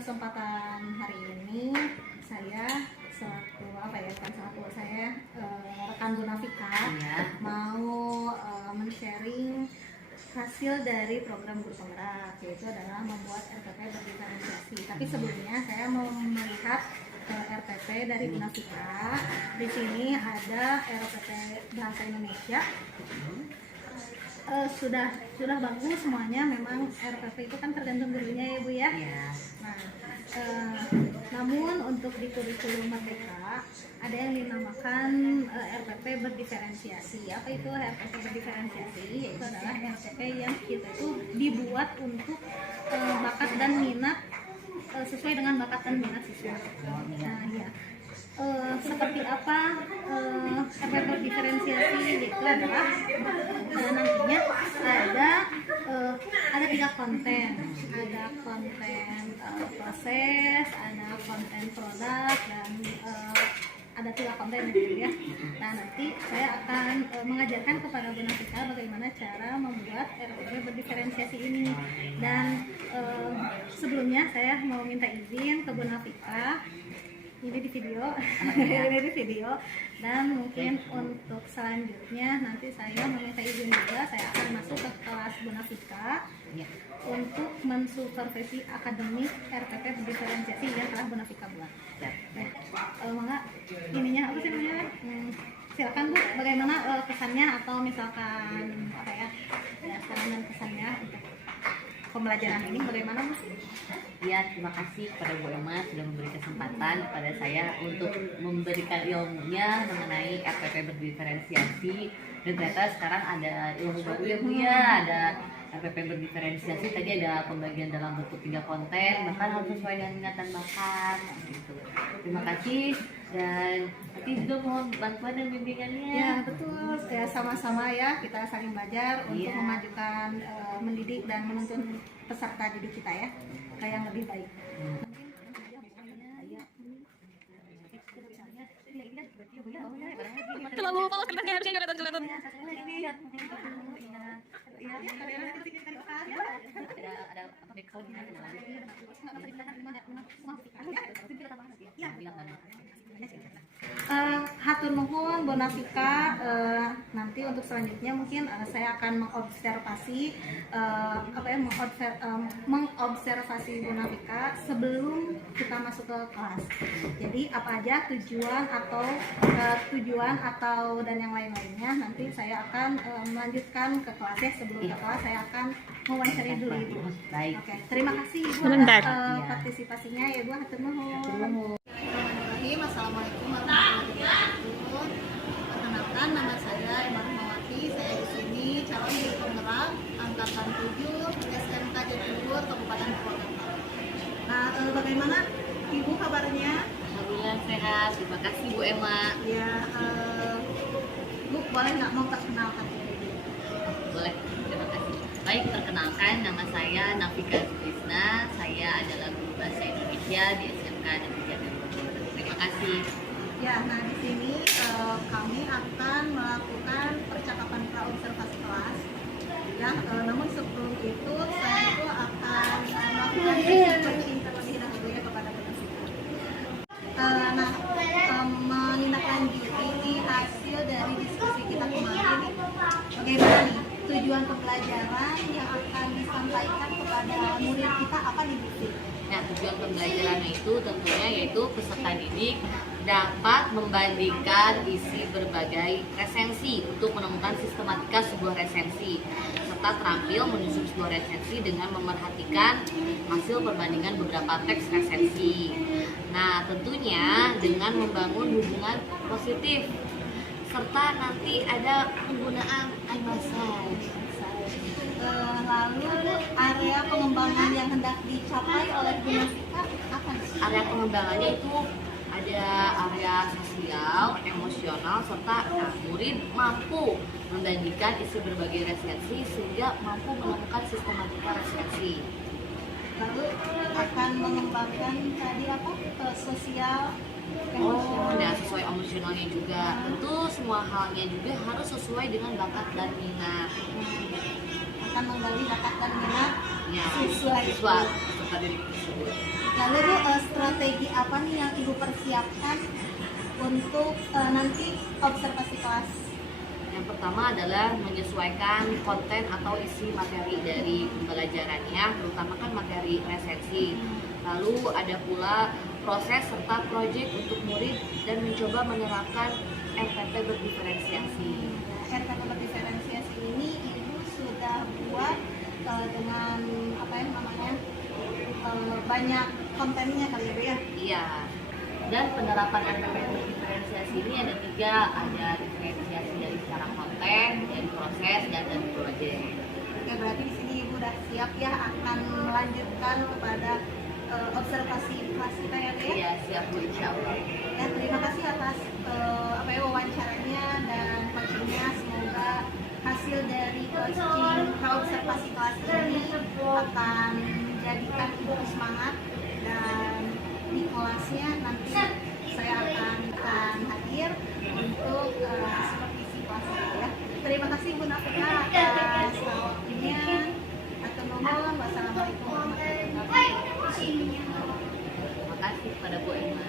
kesempatan hari ini saya selaku rekan Bu Nafika mau men-sharing hasil dari program guru penggerak, yaitu adalah membuat RPP berdiferensiasi. Tapi sebelumnya saya mau melihat RPP dari Bu Nafika. Di sini ada RPP bahasa Indonesia. Sudah bagus semuanya. Memang RPP itu kan tergantung gurunya ya Bu ya. Nah, namun untuk di kurikulum Merdeka ada yang dinamakan RPP berdiferensiasi. Apa itu RPP berdiferensiasi? Yaitu adalah RPP yang kita itu dibuat untuk bakat dan minat, sesuai dengan bakat dan minat siswa. Nah, ya. Seperti apa RPP diferensiasi itu adalah nantinya ada 3 konten, ada konten proses, ada konten produk, dan ada 3 konten gitu ya. Nah, nanti saya akan mengajarkan kepada Bu Nafika bagaimana cara membuat RPP berdiferensiasi ini. Dan sebelumnya saya mau minta izin ke Bu Nafika. Ini di video, dan mungkin untuk selanjutnya nanti saya meminta izin juga, saya akan masuk ke kelas Bu Nafika untuk mensupervisi akademik RPP berdiferensiasi yang telah Bu Nafika buat. Mangga ininya apa sih namanya? Silakan Bu, bagaimana kesannya atau misalkan apa ya saran dan kesannya untuk pembelajaran ini bagaimana Bu sih? Ya, terima kasih kepada Bu Emma sudah memberi kesempatan kepada saya untuk memberikan ilmunya mengenai RPP berdiferensiasi. Dan ternyata sekarang ada ilmu baru ya Bu ya, ada RPP berdiferensiasi. Tadi ada pembagian dalam bentuk 3 konten, bahkan harus sesuai dengan minat dan bakat gitu. Terima kasih, dan nanti juga mohon bantuan dan bimbingannya. Ya betul, ya sama-sama ya, kita saling belajar untuk memajukan, mendidik dan menuntun peserta didik kita ya ke yang lebih baik. Terlalu polos kertasnya, harusnya kelihatan. Hatur nuhun Bu Nafika. Nanti untuk selanjutnya mungkin saya akan mengobservasi Bu Nafika sebelum kita masuk ke kelas. Jadi apa aja tujuan atau dan yang lain-lainnya nanti saya akan melanjutkan ke kelasnya. Sebelum ke kelas saya akan mewawancari dulu Ibu. Baik. Oke, terima kasih Ibu Sebentar. partisipasinya ya Bu. Hatur nuhun. Assalamualaikum warahmatullahi wabarakatuh. Perkenalkan, nama saya Emma Rahmawati. Saya di sini calon guru penggerak angkatan 7 SMK Jatiluhur Kabupaten Purwakarta. Nah, bagaimana Ibu kabarnya? Alhamdulillah sehat. Terima kasih Bu Emma. Ya, Bu boleh nggak mau perkenalkan diri? Boleh, terima kasih. Baik, perkenalkan, nama saya Nafika Krisna. Saya adalah guru bahasa Indonesia di SMK Negeri Jatiluhur. Terima kasih. Ya, nah di sini kami akan melakukan percakapan praobservasi kelas. Ya, namun sebelum itu saya itu akan melakukan coaching terlebih dahulu ya kepada peserta. Menindaklanjuti hasil dari diskusi kita kemarin, bagaimana nih tujuan pembelajaran yang akan disampaikan kepada murid kita apa nih Bu? Nah, tujuan pembelajaran itu tentunya yaitu peserta didik dapat membandingkan isi berbagai resensi untuk menemukan sistematika sebuah resensi, serta terampil menyusun sebuah resensi dengan memerhatikan hasil perbandingan beberapa teks resensi. Nah, tentunya dengan membangun hubungan positif, serta nanti ada penggunaan massage. Lalu area pengembangan yang hendak dicapai oleh Bu Nafika apa? Area pengembangannya itu ada area sosial, emosional, serta murid mampu membandingkan isi berbagai resensi sehingga mampu menemukan sistematika resensi. Lalu akan mengembangkan tadi apa? Sosial, emosional. Nah, sesuai emosionalnya juga. Tentu semua halnya juga harus sesuai dengan bakat dan minat. Akan menggali bakat dan minat Ya, siswa. siswa mata didik tersebut. Lalu Bu, strategi apa nih yang Ibu persiapkan untuk nanti observasi kelas? Yang pertama adalah menyesuaikan konten atau isi materi dari pembelajarannya, terutama kan materi resensi. Lalu ada pula proses serta proyek untuk murid dan mencoba menerapkan RTP berdiferensiasi. RTP berdiferensiasi ini Ibu sudah buat dengan apa yang namanya banyak kontennya kali ya Bu ya? Iya. Dan penerapan RTP berdiferensiasi ini ada 3, ada diferensiasi dari secara konten, dari proses, dan dari proyek. Oke, berarti di sini Ibu udah siap ya akan melanjutkan kepada observasi kelas kita ya Bu ya? Iya, siap Bu, insya Allah. Ya, terima kasih atas wawancaranya dan coachingnya. Semoga hasil dari coaching observasi kelas ini akan menjadikan Ibu semangat, dan di kelasnya nanti saya akan hadir untuk supervisi kelasnya ya. Terima kasih Bu Nafika atas waktunya. Atur nuhun. Wassalamualaikum warahmatullahi wabarakatuh. Terima kasih kepada Bu Emma.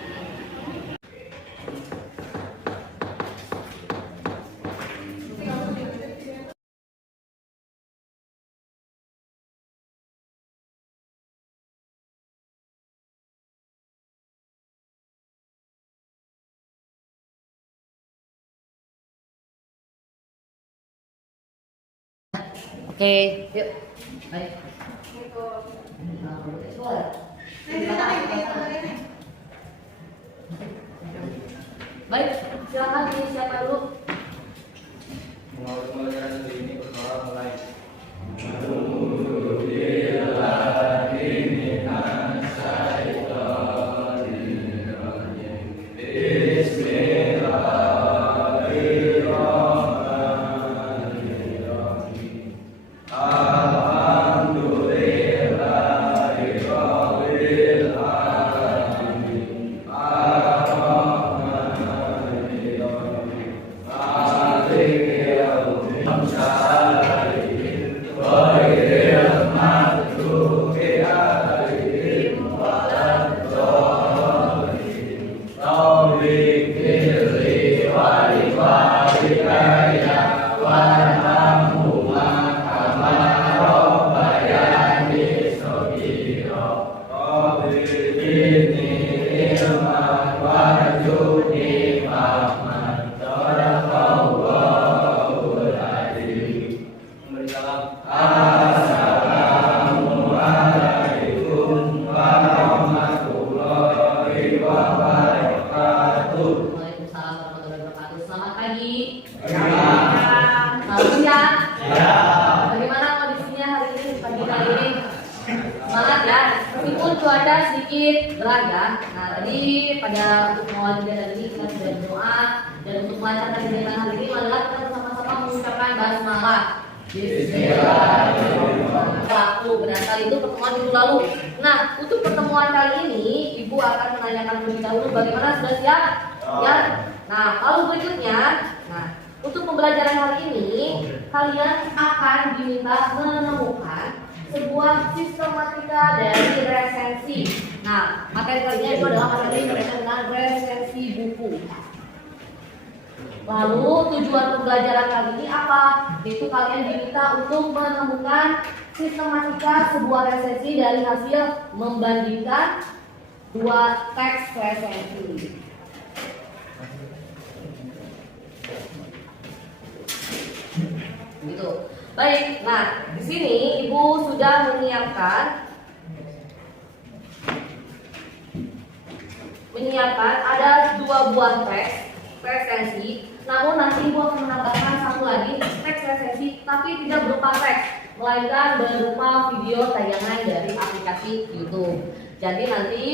Oke, yuk. Baik. Baik, silakan ini siapa dulu? Mengawal pembelajaran hari ini pertama mulai. Waalaikumsalam warahmatullahi wabarakatuh. Selamat pagi. Selamat siang. Bagaimana kondisinya hari ini, pagi kali ini? Semangat ya, meskipun cuaca sedikit berat ya. Nah, tadi pada untuk mengawal kegiatan ini kita sudah berdoa, dan untuk melancarkan kegiatan hari ini adalah kita bersama-sama mengucapkan basmalah. Pelaku berasal itu pertemuan minggu lalu. Nah, untuk pertemuan kali ini Ibu akan menanyakan terlebih dahulu bagaimana, sudah siap? Ya. Nah, lalu berikutnya, untuk pembelajaran hari ini kalian akan diminta menemukan sebuah sistematika dari resensi. Nah, materi kali ini itu adalah materi berkaitan dengan resensi buku. Lalu tujuan pembelajaran kali ini apa? Yaitu kalian diminta untuk menemukan sistematika sebuah resensi dari hasil membandingkan dua teks resensi. Gitu. Baik. Nah, di sini Ibu sudah menyiapkan ada 2 buah teks resensi. Namun nanti Ibu akan menambahkan satu lagi teks resensi, tapi tidak berupa teks, melainkan berupa video tayangan dari aplikasi YouTube. Jadi nanti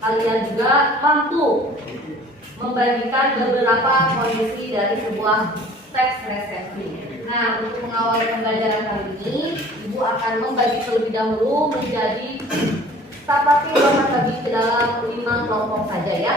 kalian juga mampu membandingkan beberapa kondisi dari sebuah teks resensi. Nah, untuk mengawali pembelajaran kali ini, Ibu akan membagi terlebih dahulu menjadi tapi bagi ke dalam 5 kelompok saja ya.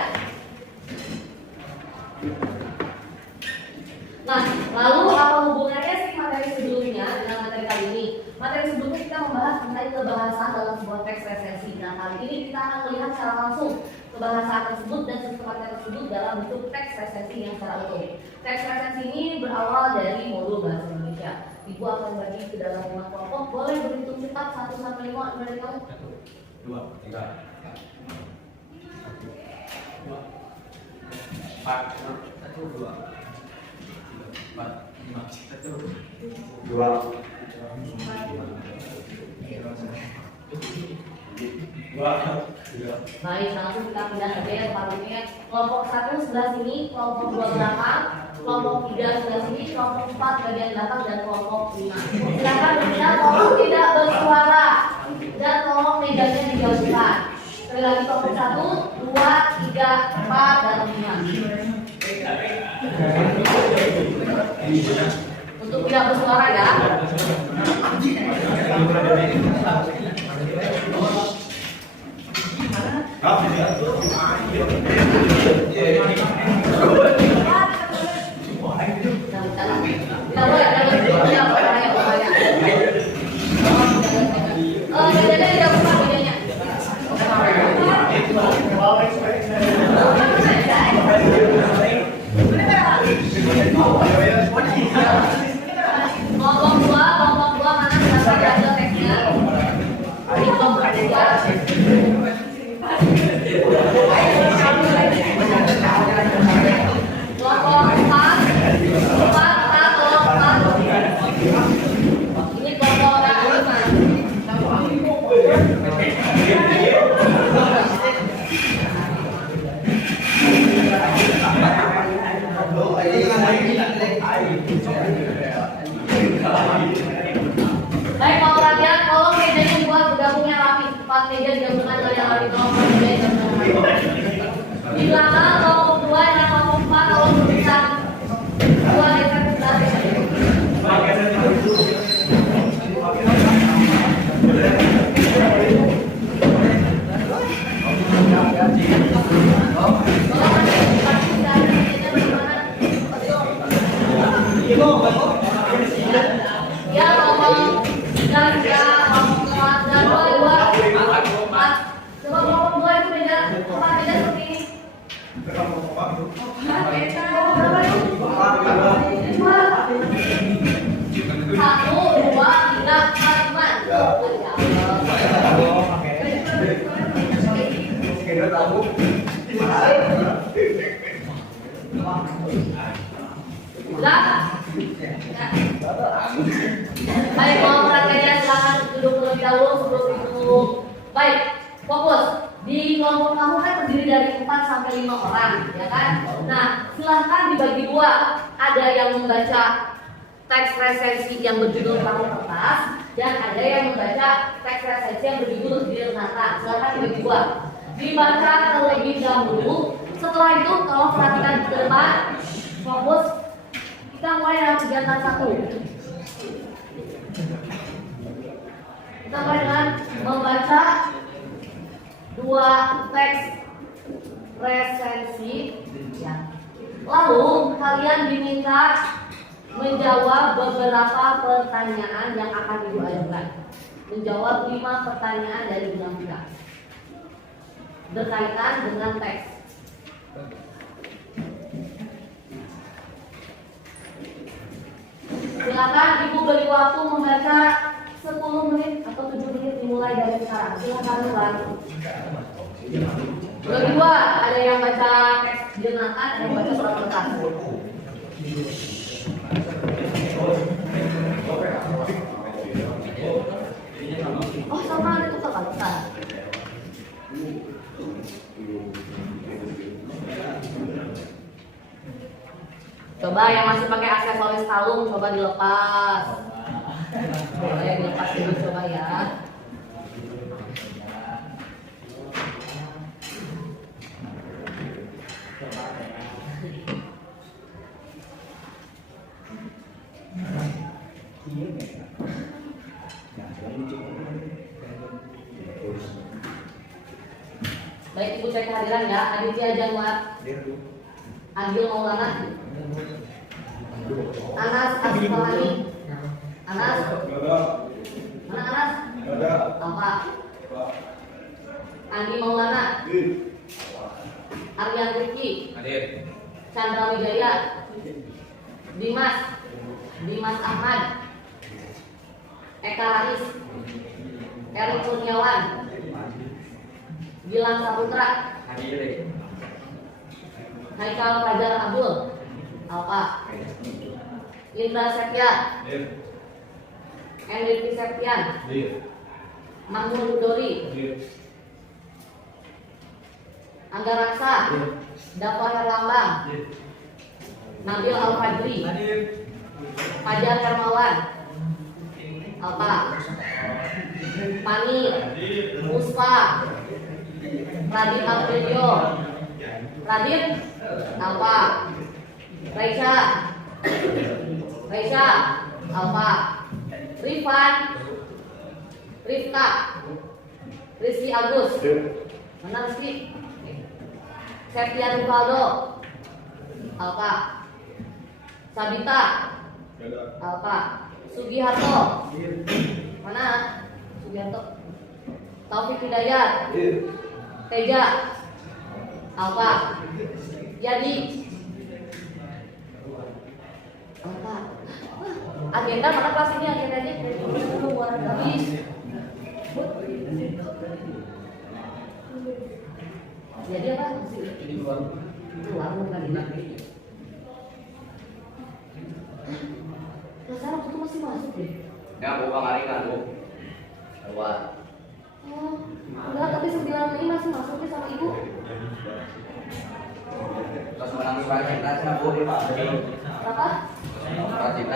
Nah, lalu apa hubungannya sih materi sebelumnya dengan materi kali ini? Materi sebelumnya kita membahas mengenai kebahasaan dalam sebuah teks resensi. Nah, kali ini kita akan melihat secara langsung kebahasaan tersebut dan sistematika tersebut dalam bentuk teks resensi yang secara utuh. Teks resensi ini berawal dari modul bahasa Indonesia. Ibu akan bagi ke dalam 5 kelompok. Boleh berhitung cepat 1 sampai 5 dari kamu? 2, 3, 4, 1, 2, 4, 5, 1, 2. Baik, langsung kita pindah saja ya tempat ini ya. Kelompok 1 sebelah sini, kelompok 2 belakang, kelompok 3 sebelah sini, kelompok 4 bagian belakang, dan kelompok 5. Silakan berpindah, tolong tidak bersuara dan tolong mejanya dijauhkan. Sekali lagi kelompok 1, 2, 3, 4, dan 5. Untuk tidak bersuara ya. Kelompok dua mana silakan ada teksnya. Kelompok 4 ini kelompok baik, mau perhatian, tolong mejanya buat bergabungnya rapi. 4 meja digabungkan oleh yang rapi. Tolong meja digabungkan rapi. Di belakang kelompok 2 dan kelompok 4 tolong berpisah. 2 dekat sebelah. Ya, ngomong dan ya, ngomong dan dua. Coba ngomong 2 itu beda, 4 beda seperti ini. 1, 2, 3, 4, 5. Baik, mau perhatiannya silakan duduk terlebih dahulu sebelum itu. Baik, fokus. Di kelompok kamu kan terdiri dari 4 sampai 5 orang, ya kan? Nah, silahkan dibagi 2. Ada yang membaca teks resensi yang berjudul Perahu Kertas dan ada yang membaca teks resensi yang berjudul Dirnata. Silahkan dibagi 2. Dibaca terlebih dahulu. Setelah itu, tolong perhatikan ke depan. Fokus. Kita mulai dengan kegiatan 1. Kita mulai dengan membaca 2 teks resensi. Ya. Lalu kalian diminta menjawab beberapa pertanyaan yang akan Ibu ajukan. Menjawab 5 pertanyaan dari benang kita berkaitan dengan teks. Silakan Ibu beri waktu membaca 10 menit atau 7 menit dimulai dari sekarang. Silakan mulai. Bagi 2, ada yang baca teks jenaka, ada yang baca surat kertas. Oh, sama ada tukar baca. Coba yang masih pakai aksesoris kalung coba dilepas. Boleh dilepas dulu coba ya. Baik, Ibu cek kehadiran ya. Aditya Januar, Agil Maulana, Anas Asfahani, Anas, Mana Anas? Ada. Alfa. Dua. Andi Maulana. Hadir. Aryan Rifki. Hadir. Chandra Wijaya. Dimas Ahmad. Eka Rais. Erik Kurniawan. Gilang Saputra. Hadir. Haikal Fajar Abdul. Alfa. Indra Septia. Hadir. Endriti Septian. Hadir. Mahmud Hudori. Hadir. Angga Raksa. Dava Herlambang. Hadir. Nabil Al-Fajri. Hadir. Fajar Hermawan. Alfa. Pani. Puspa. Radit Alfredio. Radit. Alfa. Raisa. Alfa. Rifan. Rifka. Rizky Agus. Hadir. Mana Rizky? Septian Rivaldo. Alfa. Sabita. Ada. Alfa. Sugiharto. Hadir. Mana? Sugiharto. Taufik Hidayat. Hadir. Teja. Alfa. Jadi Alfa. Agenda mana kelas ini agendanya? Habis. Jadi apa? Keluar bukan ini. Rasanya waktu itu masih masuk deh. Ya, buka mari kan, Bu. Keluar. Oh, enggak, tapi 9 Mei masih masuk deh sama ibu. Terus menang surat cinta sama Bu, Pak. Apa? Surat cinta.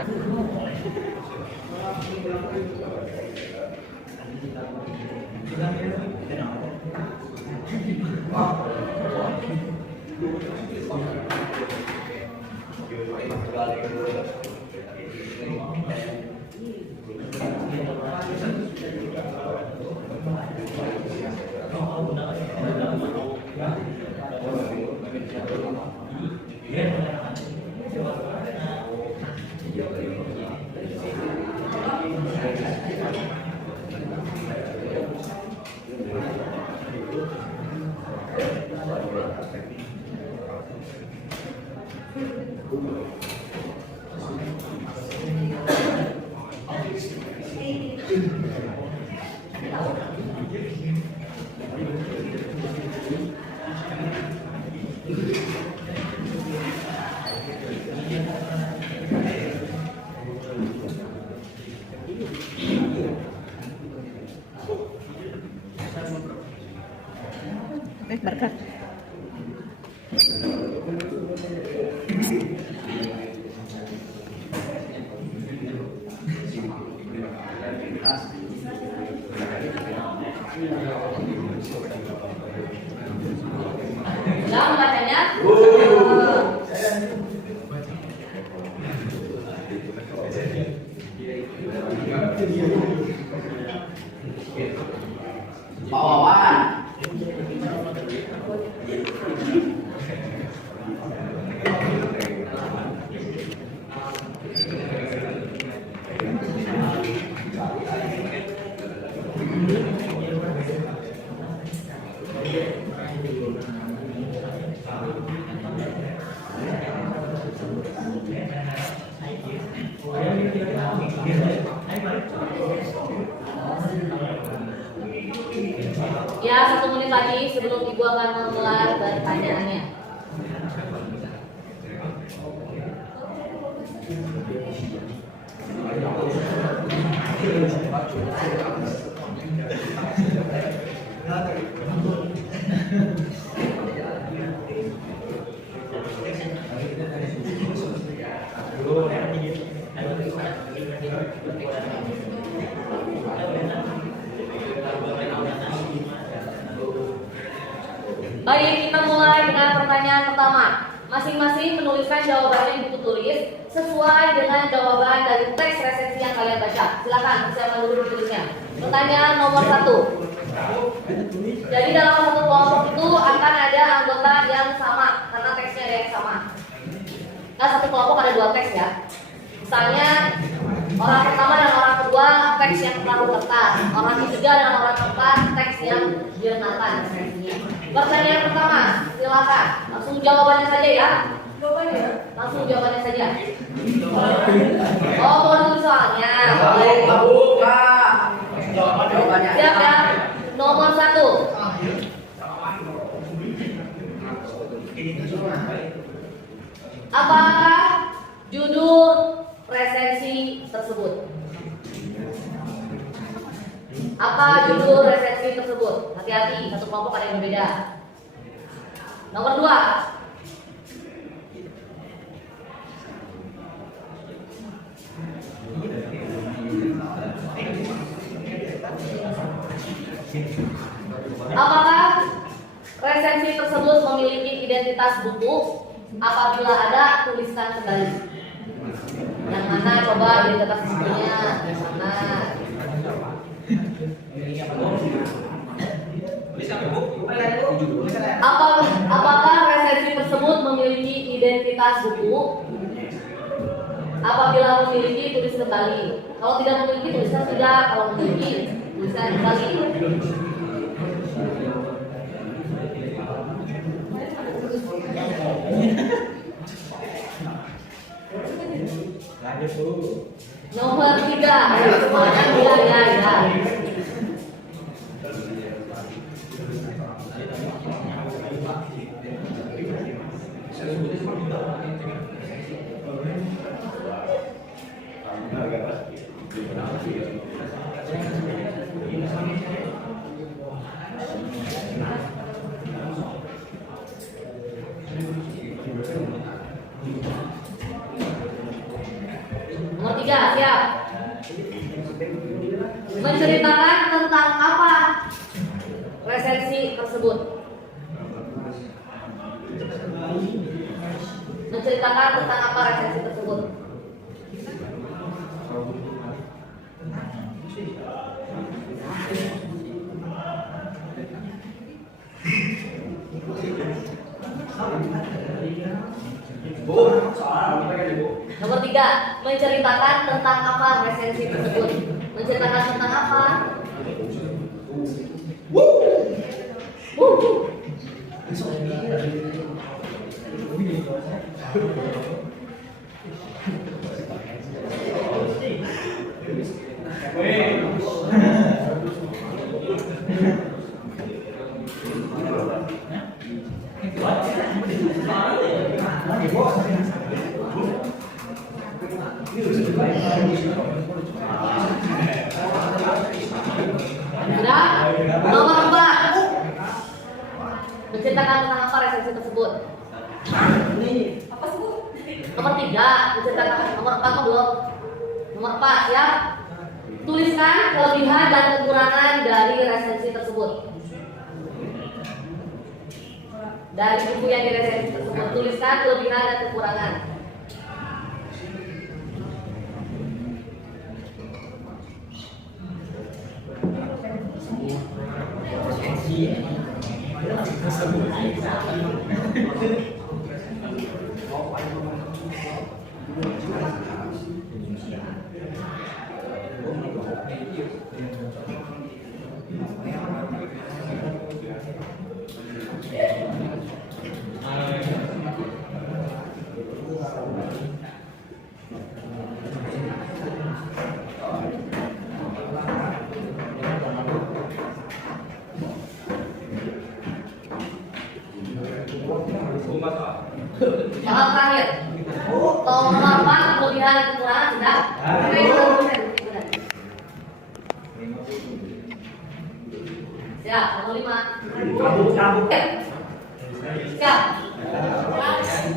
Berkat. Sudah membacanya? Pak Wawan. Ya, 1 menit lagi sebelum ibu akan menggelar pertanyaannya. Baik, kita mulai dengan pertanyaan pertama. Masing-masing menuliskan jawabannya di buku tulis sesuai dengan jawaban dari teks resensi yang kalian baca. Silakan, siapa dulu tulisnya. Pertanyaan nomor 1. Jadi dalam satu kelompok itu akan ada anggota yang sama karena teksnya ada yang sama. Nah, satu kelompok ada 2 teks ya. Misalnya orang pertama dan orang kedua teks teks yang perahu kertas. Orang ketiga dan orang keempat teks yang jurnatan resensinya. Pertanyaan pertama, silakan. Langsung jawabannya saja ya. Langsung jawabannya saja. Oh, boleh tulis soalnya. Boleh. Buka. Jawabannya. Siap ya. Nomor 1. Apakah judul resensi tersebut? Apa judul resensi tersebut? Hati-hati, satu kelompok ada yang berbeda. Nomor 2. Apakah resensi tersebut memiliki identitas buku? Apabila ada, tuliskan kembali. Yang mana coba identitas bukunya? Yang mana? Apakah resensi tersebut memiliki identitas buku? Apabila memiliki, tulis kembali. Kalau tidak memiliki, tuliskan tidak. Kalau memiliki, tuliskan kembali. Nomor 3. Semuanya ya. Nomor 3, siap. Menceritakan tentang apa resensi tersebut? Menceritakan tentang apa resensi tersebut? Nomor 3, menceritakan tentang apa resensi tersebut? Menceritakan tentang apa? Sudah? Nomor 4, menceritakan tentang apa resensi tersebut? Nomor 3, menceritakan. Nomor 4 belum? Nomor 4, ya. Tuliskan kelebihan dan kekurangan dari resensi tersebut. Dari buku yang diresensi tersebut, tuliskan kelebihan dan kekurangan. Soal terakhir. Nomor 4, kelebihan dan kekurangan sudah. Siap, nomor 5. Siap.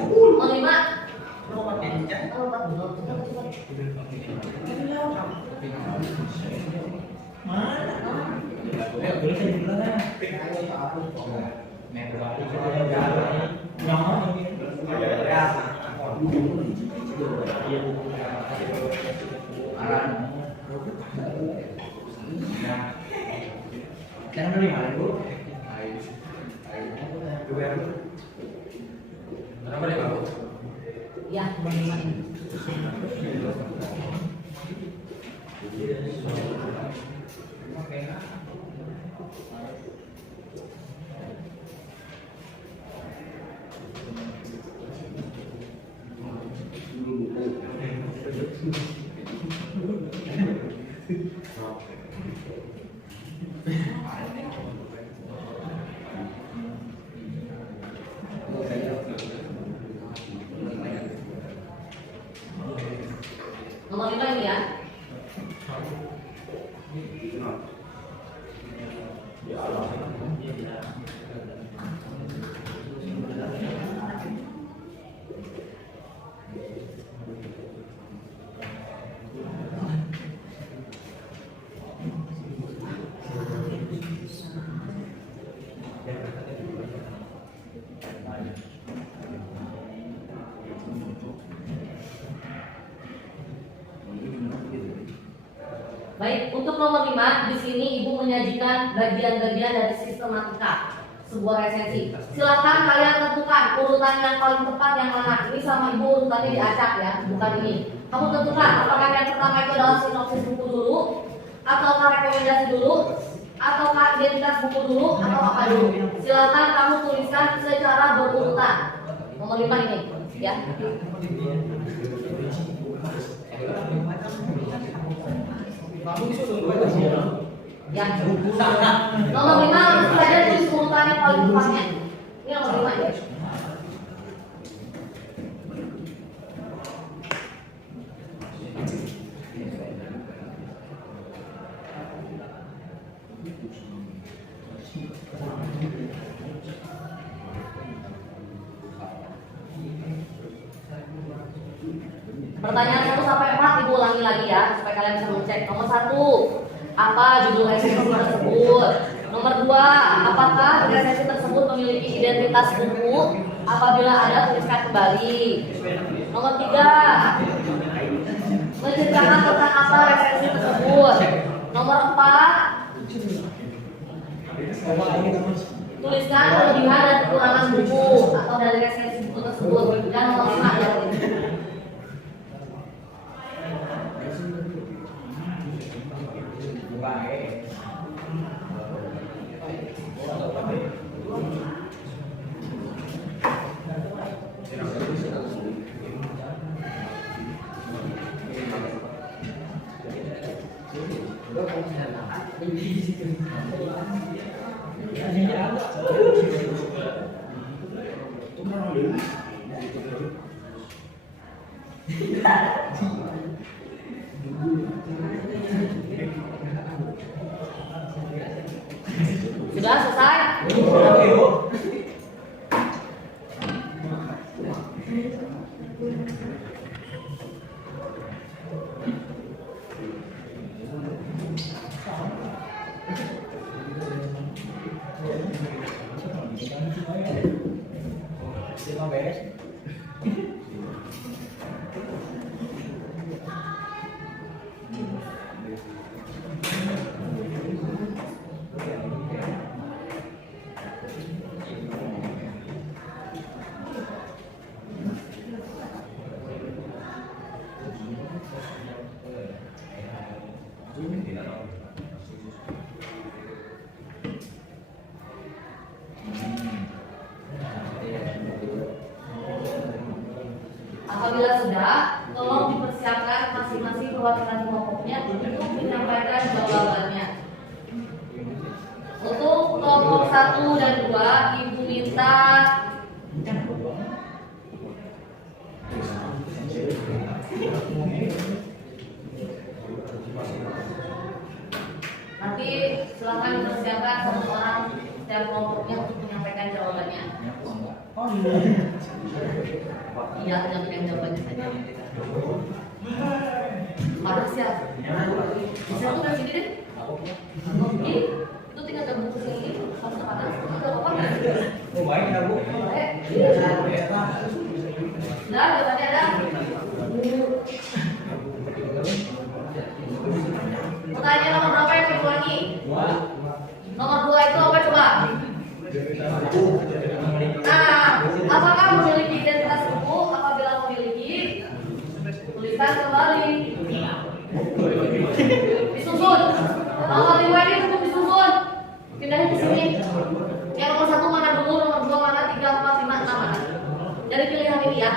Nomor 5. Jangan dari mana Bu? Berapa deh Bu? Ya, nomor 5 ini. Nomor 5 ini ya. Baik, untuk nomor 5 di sini Ibu menyajikan bagian-bagian dari sistematika sebuah resensi. Silakan kalian tentukan urutan yang paling tepat yang mana. Ini sama Ibu urutannya diacak ya, bukan ini. Kamu tentukan apakah yang pertama itu adalah sinopsis buku dulu, ataukah rekomendasi dulu, ataukah identitas buku dulu, atau apa dulu. Silakan kamu tuliskan secara berurutan. Nomor 5 ini, ya. Ya, nomor 5 langsung saja tulis urutannya paling depannya. Ini nomor 5 ya. Pertanyaan 1 sampai 4 Ibu ulangi lagi ya supaya kalian bisa mengecek. Nomor 1, apa judul resensi tersebut? Nomor 2, apakah resensi tersebut memiliki identitas buku? Apabila ada, tuliskan kembali. Nomor 3, menceritakan tentang apa resensi tersebut. Nomor 4, tuliskan kelebihan dan kekurangan buku atau dari resensi buku tersebut. Dan nomor 5 ya. Sudah selesai? Apabila sudah, tolong dipersiapkan masing-masing perwakilan kelompoknya untuk menyampaikan jawabannya. Untuk kelompok 1 dan 2, Ibu minta nanti silakan dipersiapkan satu orang setiap kelompoknya untuk menyampaikan jawabannya. Iya, menyampaikan jawabannya saja. Parah siap. Bisa tuh kan sini deh. Oke, itu tinggal gabung ke sini. Satu panas, itu apa kan? Oh baik ya Bu. Sudah, jawabannya ada. Pertanyaan nomor berapa yang diulangi? Nomor 2 itu apa coba? Nah, apakah memiliki identitas buku? Apabila memiliki, tuliskan kembali. Disusun. Dari pilihan ini ya.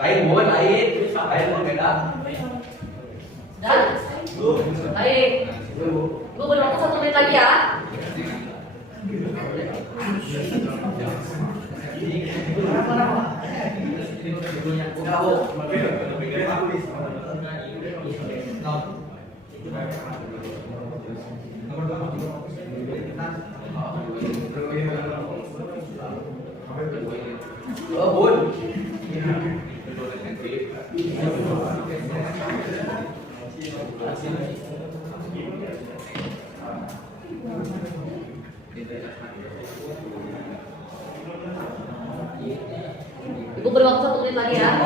Lain buat lain, lain buat beda. Dan baik. Ibu beri waktu 1 menit lagi ya. Oh, bun. Ibu beri waktu 1 menit lagi ya.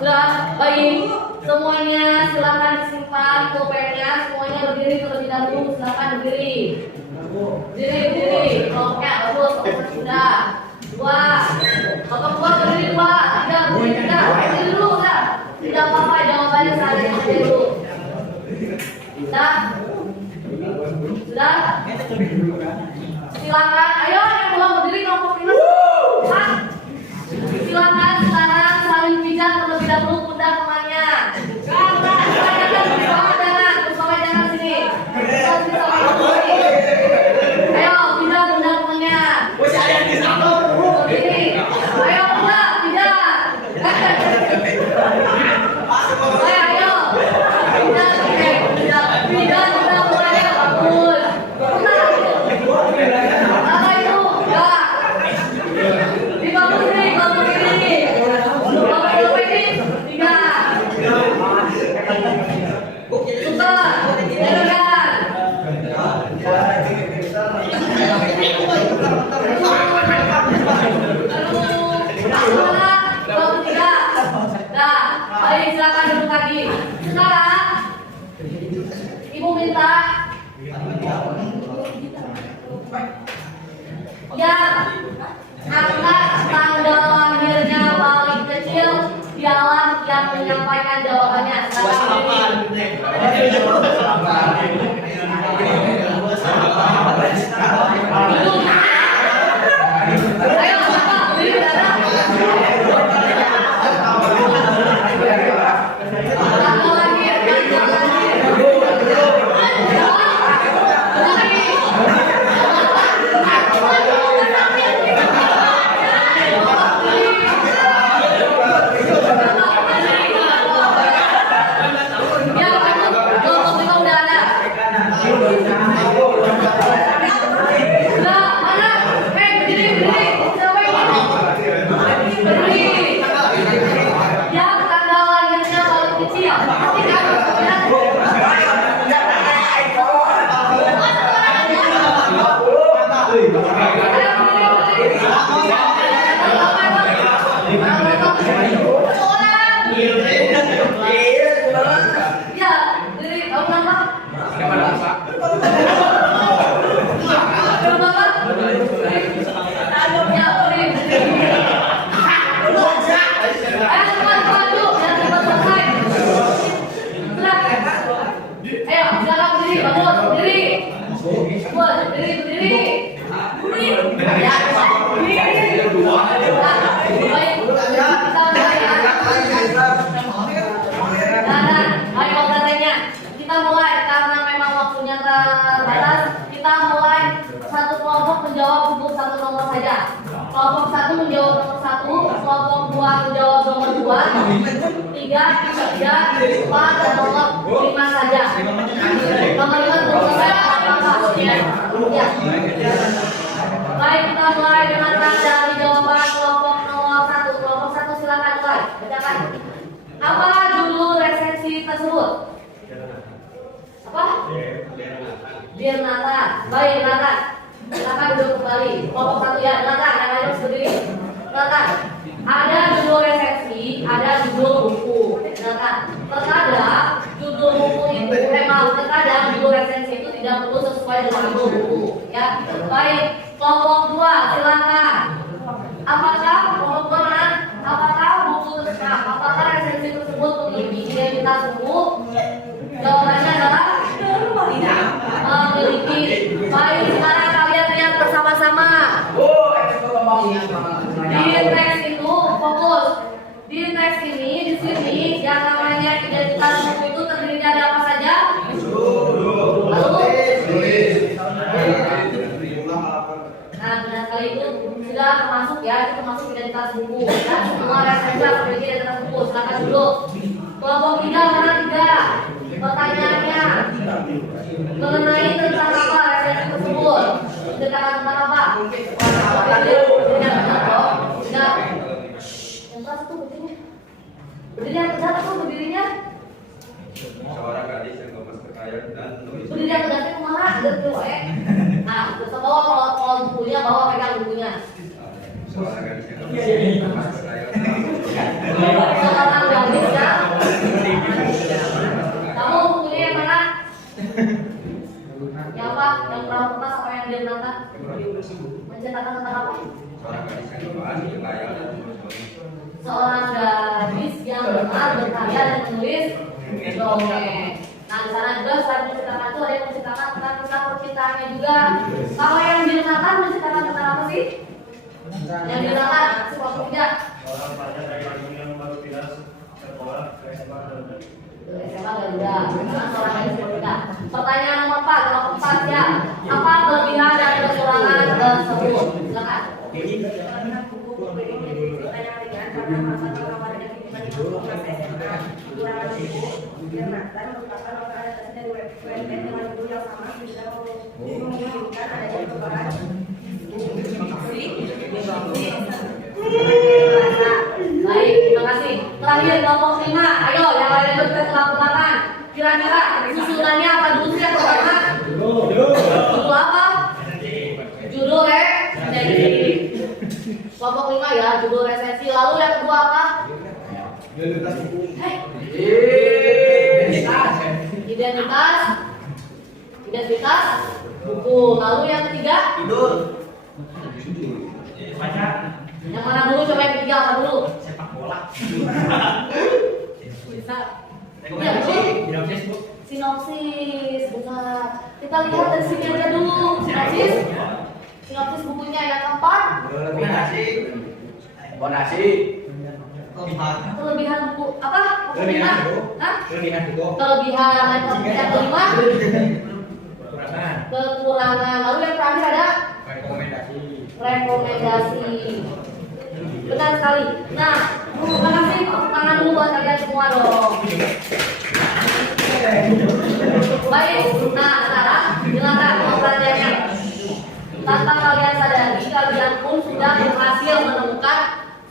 Sudah baik, semuanya silakan disimpan pulpennya, semuanya berdiri terlebih dahulu, silakan berdiri. Berdiri. Kelompoknya bagus, sudah. 2, kelompok 2 berdiri 2, 3 berdiri 3, berdiri dulu udah. Tidak apa-apa jawabannya seadanya aja dulu. Sudah? Sudah? Silakan, ayo yang belum berdiri kelompok 5. Silakan sekarang saling pijat terlebih dahulu pundak temannya. Jangan sini. Ayo pijat pundak temannya. Berdiri. Ayo pundak pijat. Ayo. Pijat pundak temannya bagus. Apa itu? Enggak. Di bawah sini, bawah sini. Bawah ini 3. Super. Jalan. Bawah 3. Nah, baik silakan duduk lagi. Sekarang Ibu minta yang angkat tanggal lahirnya paling kecil dialah yang menyampaikan jawabannya. Ayo, Bapak, beri dana. Tanggal lahir. Ya, kelompok 5 udah ada. kecil. Pasti kan? Ya, berdiri. Kamu kenapa? Kita mulai karena memang waktunya terbatas. Kita mulai satu kelompok menjawab untuk satu nomor saja. Kelompok satu menjawab nomor satu, kelompok dua menjawab nomor dua, tiga, empat, dan nomor lima saja. Nomor lima belum selesai apa-apa. Ya. Baik, kita mulai dengan dari jawaban kelompok nomor satu. Kelompok satu silakan mulai. Bacakan. Apa judul resensi tersebut? Apa? Biar Nathan. Baik, Nathan. Silakan duduk kembali. Kelompok satu ya, Nathan. Yang lain harus berdiri. Nathan. Ada judul resensi, ada judul buku. Nathan. Terkadang judul buku itu terkadang judul resensi itu tidak perlu sesuai dengan judul buku. Ya. Baik. Kelompok dua, silakan. Apakah kelompok dua mana? Apakah buku tersebut? Apakah resensi tersebut memiliki identitas buku? Jawabannya adalah tidak memiliki. Baik, sekarang kalian lihat bersama-sama. Di teks itu fokus. Di teks ini, di sini yang namanya identitas buku itu terdiri dari apa saja? Lalu, nah, benar sekali itu sudah termasuk ya, itu termasuk identitas buku. Dan semua resensi harus memiliki identitas buku. Silakan duduk. Kelompok tiga mana tiga? Pertanyaannya mengenai tentang apa resensi tersebut? Ceritakan tentang apa? Tidak benar dong. Tidak. Yang kelas itu berdirinya. Berdiri yang benar itu berdirinya. Seorang gadis yang gemas kekayaan dan tulis. Berdiri yang benar itu kemana? Ada tuh Nah, terus bawa kalau bukunya, bawa pegang bukunya. Seorang gadis yang gemas kekayaan dan tulis. Seorang gadis ya. Kamu bukunya yang mana? Yang apa? Yang perahu kertas apa yang dia menata? Menceritakan tentang apa? Seorang gadis yang gemas kekayaan dan tulis. Seorang gadis yang gemar berkarya dan menulis dongeng. Nah, di sana juga selain menceritakan itu ada yang menceritakan tentang kisah percintaannya juga. Kalau yang diceritakan menceritakan tentang apa sih? Yang diceritakan si kelompok tiga. Orang pelajar dari Bandung yang baru pindah sekolah ke SMA Garuda. SMA Garuda. Nah, seorang gadis berbeda. Pertanyaan nomor 4, kelompok 4 ya. Apa kelebihan dan kekurangan tersebut? Silakan. Baik, terima kasih. Terakhir kelompok 5. Ayo, yang lain kita lakukan. Kira-kira susunannya apa dulu sih yang pertama? Judul apa? Judul resensi. Kelompok 5 ya, judul resensi. Lalu yang kedua apa? Identitas buku. Lalu yang ketiga? Yang mana dulu? Coba yang ketiga apa dulu? Sepak bola. Bisa. Ya, sinopsis. Benar. Kita lihat dari sini aja dulu. Sinopsis bukunya yang keempat. Kelebihan buku apa? Buku lima? Hah? Kelebihan yang kelima? Kekurangan. Lalu yang terakhir ada? Rekomendasi. Benar sekali. Nah, terima kasih. Tepuk tangan dulu buat kalian semua dong. Baik. Nah, sekarang silakan pertanyaannya. Tanpa kalian sadari, kalian pun sudah berhasil menemukan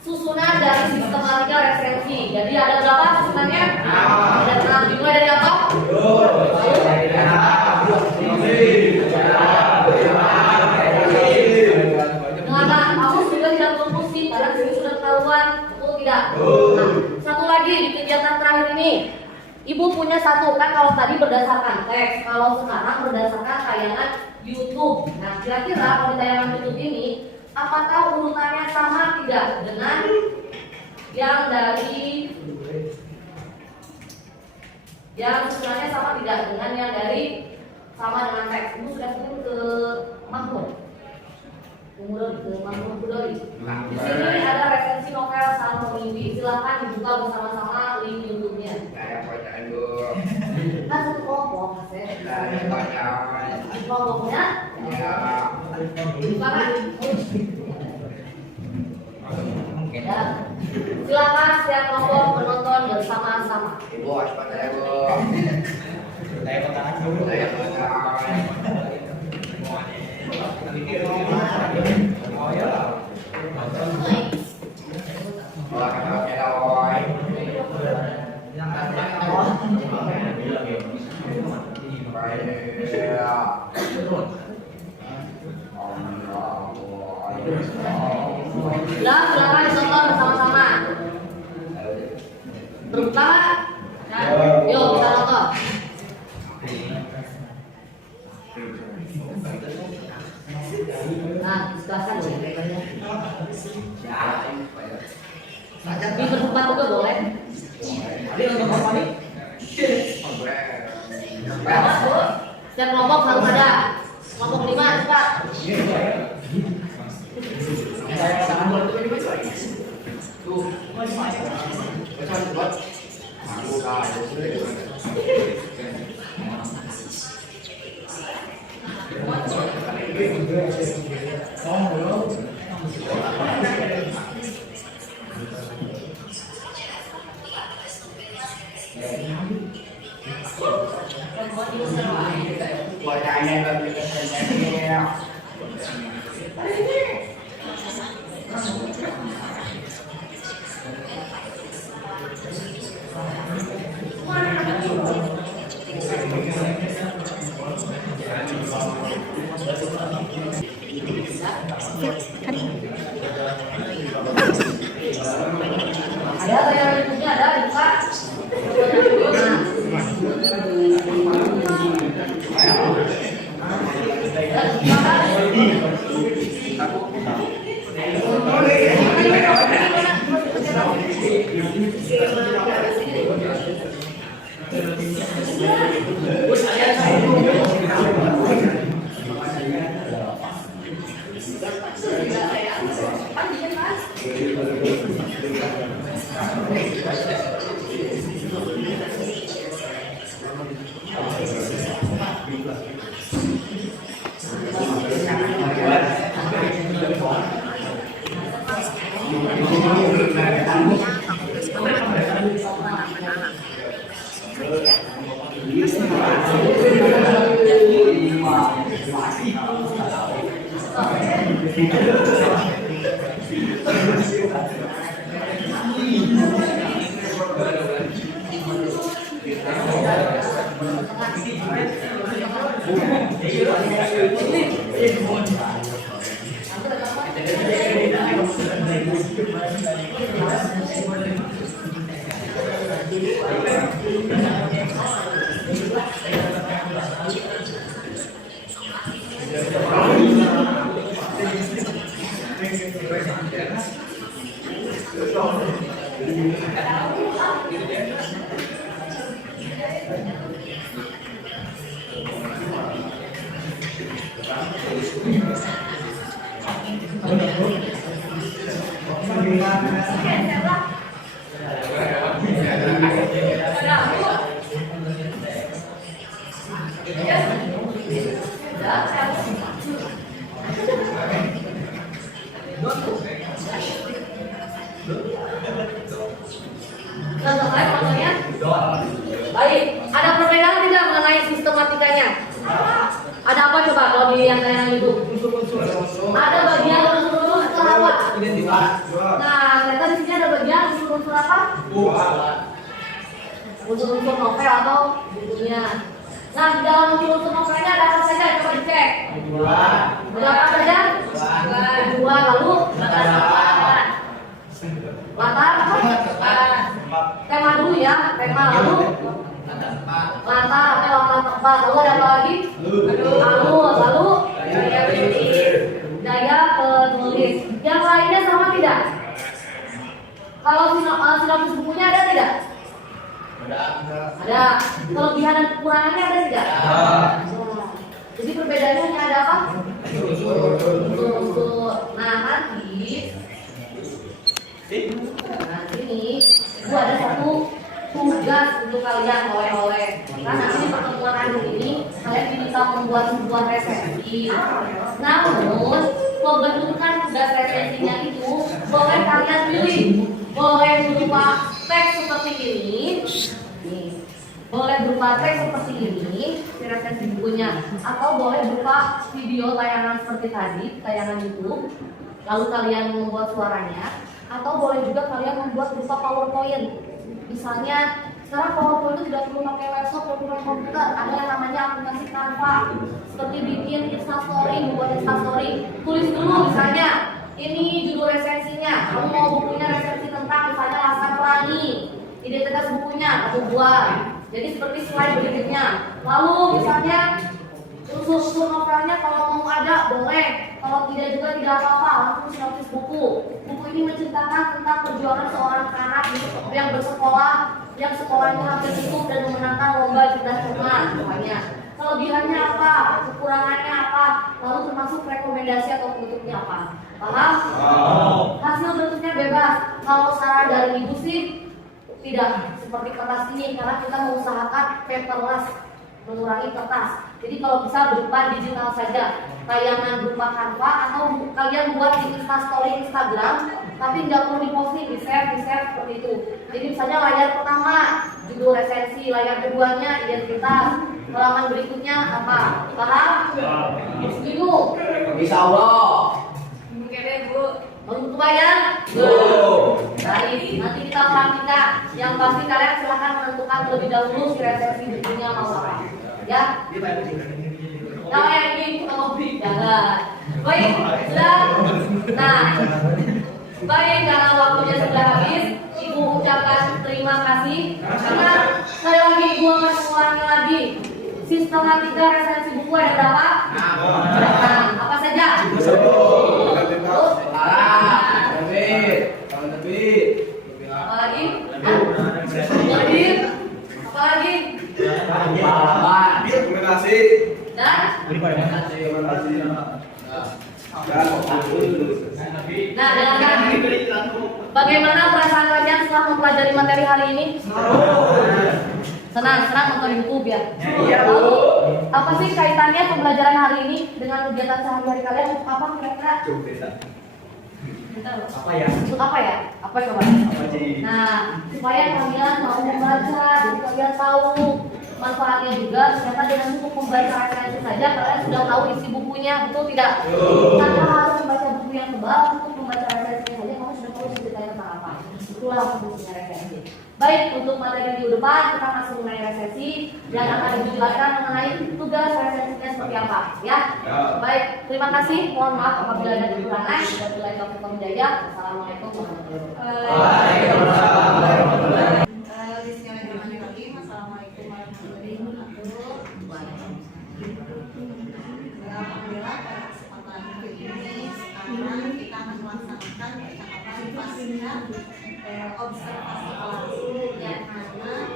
susunan dari sistematika resensi. Jadi ada berapa susunannya? Ada 6. Dimulai dari apa? Nah, aku juga tidak berfungsi karena sini sudah ketahuan, betul tidak? Nah, satu lagi di kegiatan terakhir ini, Ibu punya satu kan kalau tadi berdasarkan teks, kalau sekarang berdasarkan tayangan YouTube. Nah, kira-kira kalau di tayangan YouTube ini, apakah urutannya sama tidak dengan yang susunannya sama tidak dengan yang dari sama dengan teks? Ibu sudah kirim ke Mahmud. Ke Mahmud Budori. Di sini ada resensi novel Salmo Mimpi. Silakan dibuka bersama-sama link YouTube-nya. Kan satu kelompok, Asep. Kelompoknya? Bukan. Ya. Silakan setiap kelompok menonton bersama-sama. Ibu waspada ya, Bu. Saya pekan. Oh ya. Silakan ditonton bersama-sama. Terbuka? Yuk kita nonton. Nah, silakan dulu. Di bertempat juga boleh. Setiap kelompok harus ada. Kelompok 5 cepat. Ada yang YouTube-nya ada dibuka. Baik, ada perbedaan tidak mengenai sistematikanya? Ada apa coba kalau di yang itu? Ada bagian unsur-unsur setelah apa? Nah, ternyata Unsur-unsur novel atau bukunya. Nah, di dalam unsur novelnya ada apa saja? Coba dicek. Berapa saja? Dua. Lalu latar tema dulu ya, tema. Lalu latar tempat. Lalu ada apa lagi? Alur. Lalu daya penulis. Yang lainnya sama tidak? Kalau sinopsis bukunya ada tidak? Ada. Kelebihan dan kekurangannya ada tidak? Jadi perbedaannya hanya ada apa? Unsur. Nah, nanti nih, itu ada satu tugas untuk kalian oleh-oleh. Karena nanti di pertemuan akhir ini kalian diminta membuat sebuah resensi. Namun pembentukan tugas resensinya itu boleh kalian pilih. Boleh berupa teks seperti ini. Nih. Boleh berupa teks seperti ini, resensi bukunya, atau boleh berupa video tayangan seperti tadi, tayangan YouTube. Lalu kalian membuat suaranya, atau boleh juga kalian membuat berupa PowerPoint. Misalnya, sekarang PowerPoint itu tidak perlu pakai laptop, tidak perlu pakai komputer. Ada yang namanya aplikasi Canva, seperti bikin Instastory, membuat Instastory. Tulis dulu misalnya, ini judul resensinya. Kamu mau bukunya resensi tentang misalnya Laskar Pelangi. Identitas bukunya kamu buat. Jadi seperti slide berikutnya. Lalu misalnya unsur novelnya kalau mau ada boleh, kalau tidak juga tidak apa-apa. Langsung sinopsis buku. Buku ini menceritakan tentang perjuangan seorang anak yang bersekolah, yang sekolahnya hampir tutup dan memenangkan lomba cerdas cermat. Misalnya kelebihannya apa, kekurangannya apa, lalu termasuk rekomendasi atau penutupnya apa. Paham? Hasil bentuknya bebas. Kalau saran dari ibu sih tidak seperti kertas ini, karena kita mengusahakan paperless, mengurangi kertas. Jadi kalau bisa berupa digital saja, tayangan berupa Canva, atau kalian buat di Instastory Instagram, tapi nggak perlu diposting, di share seperti itu. Jadi misalnya layar pertama judul resensi, layar keduanya identitas, halaman berikutnya apa? Paham? Setuju? Bisa Allah. Oke deh Bu. Untuk bayar? Baik, nanti kita praktika. Yang pasti kalian silahkan menentukan terlebih dahulu si resensi bukunya mau apa. Ya? Nah, yang ini kita mau beli jangan. Baik, sudah. Nah, baik, karena waktunya sudah habis, Ibu ucapkan terima kasih. Karena sekali lagi Ibu akan mengulangi lagi. Sistematika resensi buku ada berapa? Nah, apa saja? Apalagi? Apalagi? Terima kasih. Dan? Nah, dengarkan. Bagaimana perasaan kalian setelah mempelajari materi hari ini? Senang nonton YouTube ya. Lalu, apa sih kaitannya pembelajaran hari ini dengan kegiatan sehari-hari kalian? Apa kira-kira? Apa ya? Untuk apa ya? Apa coba? Nah, supaya kalian mau membaca, jadi kalian tahu manfaatnya juga. Ternyata dengan cukup membaca resensi saja kalian sudah tahu isi bukunya, betul tidak? Tanpa harus membaca buku yang tebal, untuk membaca resensi saja kamu sudah tahu ceritanya tentang apa. Itulah fungsinya resensi. Baik, untuk materi minggu depan kita masih mengenai resensi dan akan dijelaskan mengenai tugas resensinya seperti apa, ya? Baik, terima kasih. Mohon maaf apabila ada kekurangan. Wabillahi taufiq wal hidayah. Assalamualaikum warahmatullahi wabarakatuh. Bismillahirrahmanirrahim. Assalamualaikum warahmatullahi wabarakatuh. Alhamdulillah pada kesempatan ini sekarang kita akan melaksanakan percakapan pastinya observasi kelas yang mana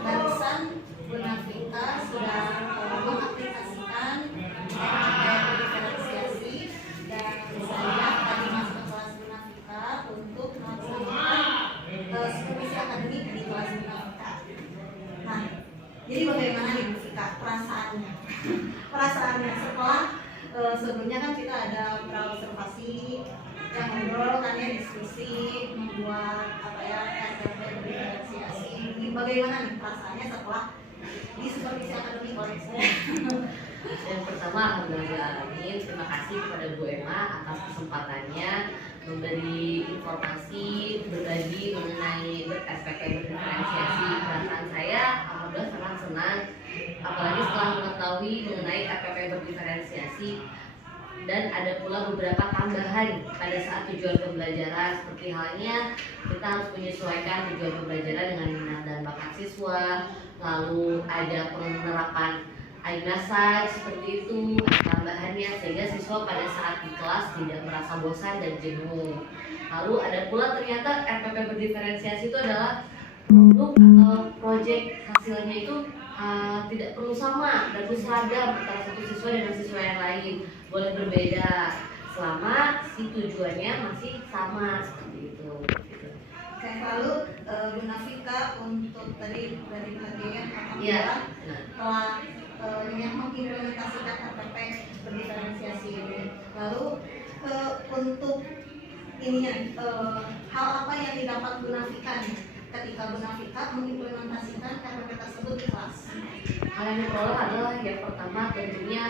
barusan Bu Nafika sudah mengaplikasikan diferensiasi dan saya tadi masuk ke kelas Bu Nafika untuk melaksanakan supervisi akademik di kelas Bu Nafika. Nah, jadi bagaimana nih Bu Nafika perasaannya? Perasaannya setelah sebelumnya kan kita ada praobservasi yang ngobrol kan ya, diskusi, membuat apa ya, RPP diferensiasi. Bagaimana nih perasaannya setelah di supervisi akademik oleh saya? Yang pertama, alhamdulillah, terima kasih kepada Bu Emma atas kesempatannya memberi informasi, berbagi mengenai SPP berdiferensiasi. Perasaan saya alhamdulillah sangat senang, apalagi setelah mengetahui mengenai SPP berdiferensiasi. Dan ada pula beberapa tambahan pada saat tujuan pembelajaran, seperti halnya kita harus menyesuaikan tujuan pembelajaran dengan minat dan bakat siswa. Lalu ada penerapan iMessage seperti itu, ada tambahannya sehingga siswa pada saat di kelas tidak merasa bosan dan jenuh. Lalu ada pula ternyata RPP berdiferensiasi itu adalah produk atau proyek hasilnya itu tidak perlu sama dan harus seragam antara satu siswa dengan siswa yang lain, boleh berbeda selama si tujuannya masih sama seperti itu. Oke, lalu Bu Nafika untuk tadi dari bagian Iya. alhamdulillah telah yang mengimplementasikan RPP berdiferensiasi ini. Lalu untuk ininya hal apa yang didapat Bu Nafika nih ketika Bu Nafika mengimplementasikan RPP tersebut di kelas? Hal yang diperoleh adalah yang pertama tentunya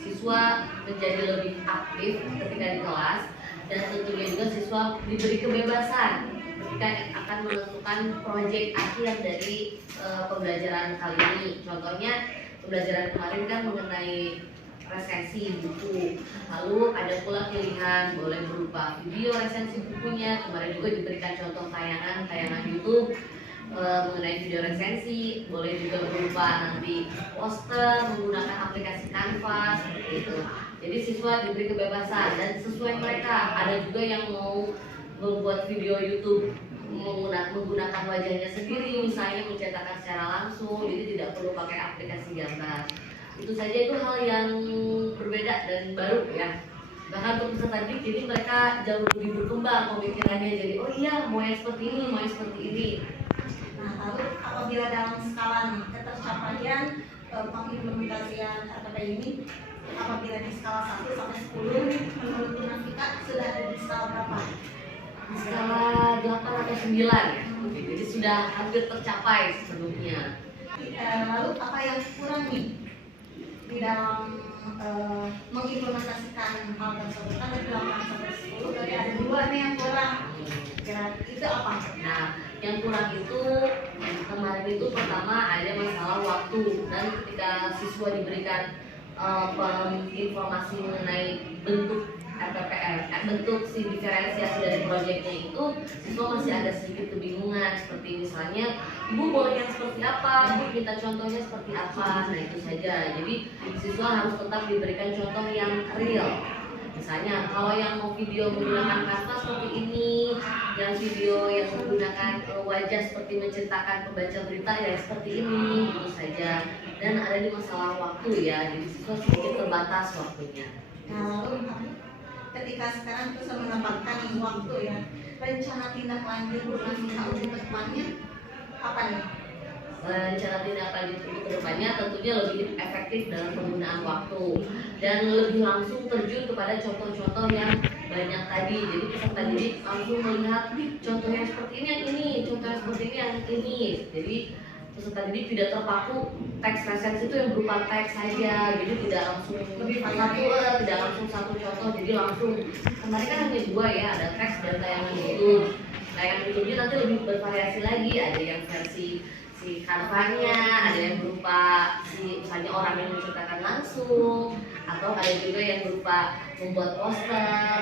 siswa menjadi lebih aktif ketika di kelas, dan tentunya juga siswa diberi kebebasan ketika akan menentukan proyek akhir dari pembelajaran kali ini. Contohnya pembelajaran kemarin kan mengenai resensi buku, lalu ada pula pilihan boleh berupa video resensi bukunya. Kemarin juga diberikan contoh tayangan YouTube mengenai video resensi, boleh juga berupa nanti poster menggunakan aplikasi Canva seperti itu. Jadi siswa diberi kebebasan dan sesuai mereka. Ada juga yang mau membuat video YouTube menggunakan wajahnya sendiri, misalnya mencetakkan secara langsung, jadi tidak perlu pakai aplikasi gambar. Itu saja, itu hal yang berbeda dan baru ya. Bahkan untuk peserta didik, jadi mereka jauh lebih berkembang pemikirannya, jadi oh iya mau yang seperti ini, mau yang seperti ini. Nah, lalu apabila dalam skala nih, ketercapaian pengimplementasian RPP ini, apabila di skala 1 sampai 10, menurut Bu Nafika sudah ada di skala berapa? Di skala 8 atau 9 ya. Jadi sudah hampir tercapai sebelumnya. Lalu apa yang kurang nih di dalam mengimplementasikan hal tersebut? Kan dari 8 sampai 10 berarti ada 2 nih yang kurang. Kira itu apa? Nah, yang kurang itu kemarin itu pertama ada masalah waktu, dan ketika siswa diberikan informasi mengenai bentuk RPPR, bentuk si diferensiasi dari proyeknya itu, siswa masih ada sedikit kebingungan, seperti misalnya Ibu boleh yang seperti apa, Ibu minta contohnya seperti apa. Nah itu saja, jadi siswa harus tetap diberikan contoh yang real. Misalnya kalau yang mau video menggunakan Canva seperti ini, yang video yang menggunakan wajah seperti menceritakan pembaca berita ya seperti ini, itu saja. Dan ada di masalah waktu ya, jadi siswa sedikit terbatas waktunya. Nah, lalu ketika sekarang kita menambahkan waktu ya, rencana tindak lanjut Bu Nafika untuk kedepannya apa nih? Rencana tindak lanjut untuk kedepannya tentunya lebih efektif dalam penggunaan waktu dan lebih langsung terjun kepada contoh-contoh yang banyak tadi. Jadi peserta didik langsung melihat contoh yang seperti ini yang ini, contoh yang seperti ini yang ini. Jadi peserta didik tidak terpaku teks resensi itu yang berupa teks saja, jadi tidak langsung tidak langsung satu contoh, jadi langsung kemarin kan hanya 2 ya, ada teks dan tayangan YouTube. Tayangan YouTube-nya nanti lebih bervariasi lagi, ada yang versi si Canva-nya, ada yang berupa si misalnya orang yang menceritakan langsung, atau ada juga yang berupa membuat poster,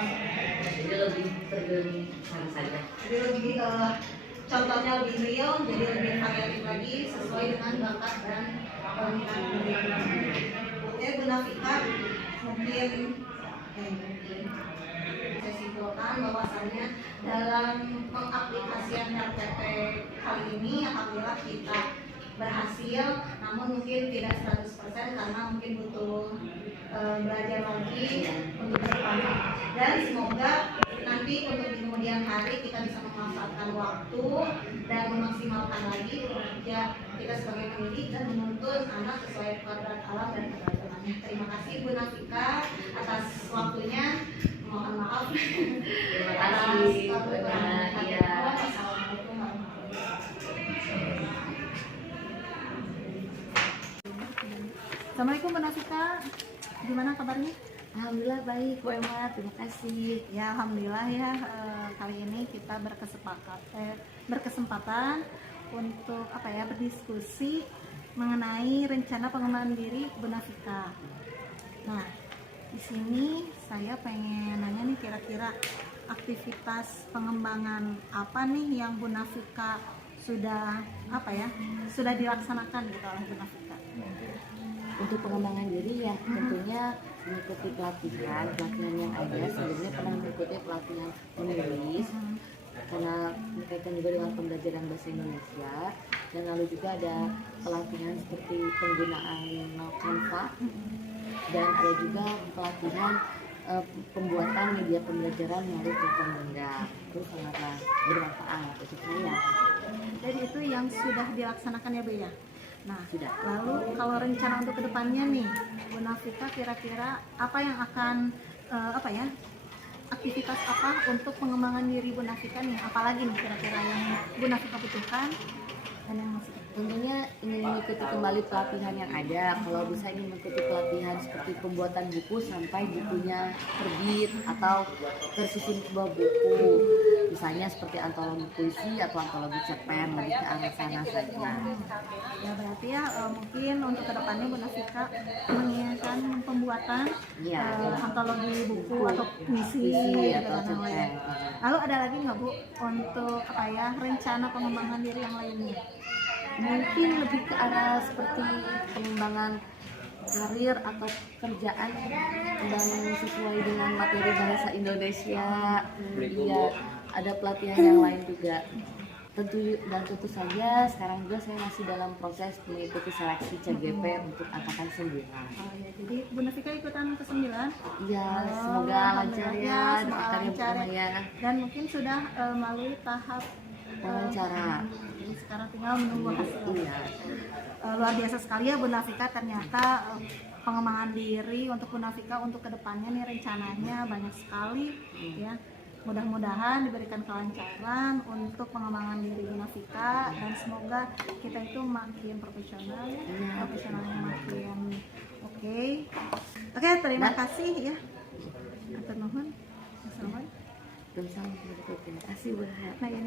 jadi lebih terjun sama saja. Jadi lebih contohnya lebih real, jadi lebih variatif lagi sesuai dengan bakat dan minat. Oke, Bu Nafika, mungkin saya simpulkan bahwasannya dalam pengaplikasian RPP kali ini alhamdulillah kita berhasil, namun mungkin tidak 100% karena mungkin butuh belajar lagi untuk kedepannya. Dan semoga nanti untuk di kemudian hari kita bisa memanfaatkan waktu dan memaksimalkan lagi kerja kita sebagai pendidik dan menuntun anak sesuai kodrat alam dan keberagamannya. Terima kasih Bu Nafika atas waktunya. Mohon maaf. Terima kasih. Assalamualaikum warahmatullahi wabarakatuh. Assalamualaikum Bu Nafika, gimana kabarnya? Alhamdulillah baik Bu Emma, terima kasih. Ya, alhamdulillah ya, kali ini kita berkesempatan untuk berdiskusi mengenai rencana pengembangan diri Bu Nafika. Nah, di sini saya pengen nanya nih, kira-kira aktivitas pengembangan apa nih yang Bu Nafika sudah dilaksanakan gitu oleh Bu Nafika? Untuk pengembangan diri ya tentunya mengikuti pelatihan yang ada. Sebelumnya pernah mengikuti pelatihan menulis karena berkaitan juga dengan pembelajaran bahasa Indonesia, dan lalu juga ada pelatihan seperti penggunaan Canva, dan ada juga pelatihan pembuatan media pembelajaran melalui telepon genggam. Itu sangatlah bermanfaat untuk saya. Jadi itu yang sudah dilaksanakan ya Bu ya? Nah, Sudah. lalu kalau rencana untuk kedepannya nih, Bu Nafika kira-kira apa yang akan aktivitas apa untuk pengembangan diri Bu Nafika nih? Apalagi nih kira-kira yang Bu Nafika butuhkan dan yang masih Tentunya ingin mengikuti kembali pelatihan yang ada. Kalau bisa ingin mengikuti pelatihan seperti pembuatan buku sampai bukunya terbit atau tersusun sebuah buku, misalnya seperti antologi puisi atau antologi cerpen, lebih ke arah sana saja. ya berarti ya mungkin untuk kedepannya Bu Nafika menginginkan pembuatan Iya. antologi buku atau puisi Puisi gitu atau kan, yang lain. cerpen. Lalu ada lagi nggak Bu untuk rencana pengembangan diri yang lainnya? Mungkin lebih ke arah seperti pengembangan karir atau pekerjaan dan sesuai dengan materi bahasa Indonesia. Iya, ada pelatihan yang lain juga. Tentu saja sekarang juga saya masih dalam proses mengikuti seleksi CGP untuk angkatan 9. Oh ya, jadi Bu Nafika ikutan ke-9. Iya, Oh, semoga lancar ya, semoga doakan ya Bu lancar Emma ya. ya. Dan mungkin sudah melalui tahap Wawancara. jadi sekarang tinggal menunggu hasil. Iya. Luar biasa sekali ya Bu Nafika, ternyata pengembangan diri untuk Bu Nafika untuk kedepannya nih rencananya banyak sekali ya. Mudah-mudahan diberikan kelancaran untuk pengembangan diri Bu Nafika, dan semoga kita itu makin profesional ya, profesionalnya makin oke. Oke, terima kasih ya. Atur nuhun. Assalamualaikum. Terima kasih Bu. Nah, ini